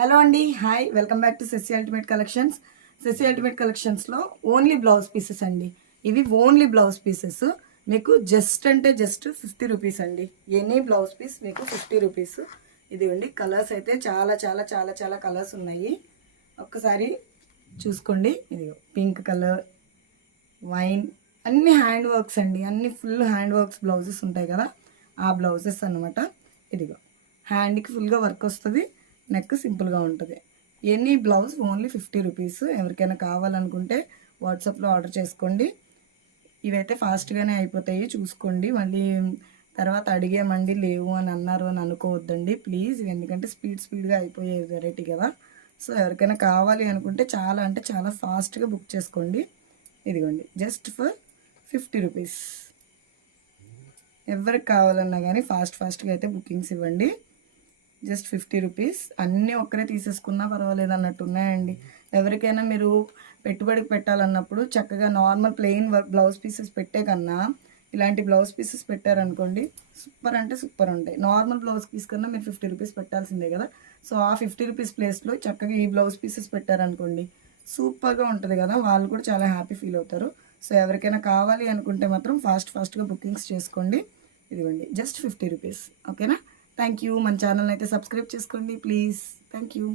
Hello అండి, hi, welcome back to Sashi ultimate collections. Sashi ultimate కలెక్షన్స్లో only blouse pieces అండి. ఇవి ఓన్లీ బ్లౌజ్ పీసెస్. మీకు జస్ట్ 50 రూపీస్ అండి. ఎనీ బ్లౌజ్ పీస్ మీకు 50 రూపీస్. ఇదిగోండి, కలర్స్ అయితే చాలా చాలా చాలా చాలా కలర్స్ ఉన్నాయి. ఒక్కసారి చూసుకోండి. ఇదిగో పింక్ కలర్, వైన్, అన్ని హ్యాండ్ వర్క్స్ అండి. అన్ని ఫుల్ హ్యాండ్ వర్క్స్ బ్లౌజెస్ ఉంటాయి కదా, ఆ బ్లౌజెస్ అనమాట. ఇదిగో హ్యాండ్కి ఫుల్గా వర్క్ వస్తుంది, నెక్ సింపుల్గా ఉంటుంది. Any blouse only 50 rupees. ఎవరికైనా కావాలనుకుంటే వాట్సాప్లో ఆర్డర్ చేసుకోండి. ఇవైతే ఫాస్ట్గానే అయిపోతాయి, చూసుకోండి. మళ్ళీ తర్వాత అడిగేమండి లేవు అని అన్నారు అని అనుకోవద్దండి ప్లీజ్, ఎందుకంటే స్పీడ్గా అయిపోయే వెరైటీ కదా. సో ఎవరికైనా కావాలి అనుకుంటే చాలా అంటే చాలా ఫాస్ట్గా బుక్ చేసుకోండి. ఇదిగోండి, జస్ట్ ఫర్ 50 రూపీస్. ఎవరికి కావాలన్నా కానీ ఫాస్ట్గా అయితే బుకింగ్స్ ఇవ్వండి. Just 50 rupees. అన్నీ ఒక్కరే తీసేసుకున్నా పర్వాలేదు అన్నట్టు ఉన్నాయండి. ఎవరికైనా మీరు పెట్టుబడికి పెట్టాలన్నప్పుడు చక్కగా నార్మల్ ప్లెయిన్ బ్లౌజ్ పీసెస్ పెట్టే కన్నా ఇలాంటి బ్లౌజ్ పీసెస్ పెట్టారనుకోండి, సూపర్ అంటే సూపర్ ఉంటాయి. నార్మల్ బ్లౌజ్ పీస్ కన్నా మీరు 50 రూపీస్ పెట్టాల్సిందే కదా. సో ఆ 50 రూపీస్ ప్లేస్లో చక్కగా ఈ బ్లౌజ్ పీసెస్ పెట్టారనుకోండి, సూపర్గా ఉంటుంది కదా. వాళ్ళు కూడా చాలా హ్యాపీ ఫీల్ అవుతారు. సో ఎవరికైనా కావాలి అనుకుంటే మాత్రం ఫాస్ట్గా బుకింగ్స్ చేసుకోండి. ఇదిగోండి, జస్ట్ 50 రూపీస్. ఓకేనా? Thank you. మన ఛానల్ అయితే సబ్స్క్రైబ్ చేసుకోండి ప్లీజ్. Thank you.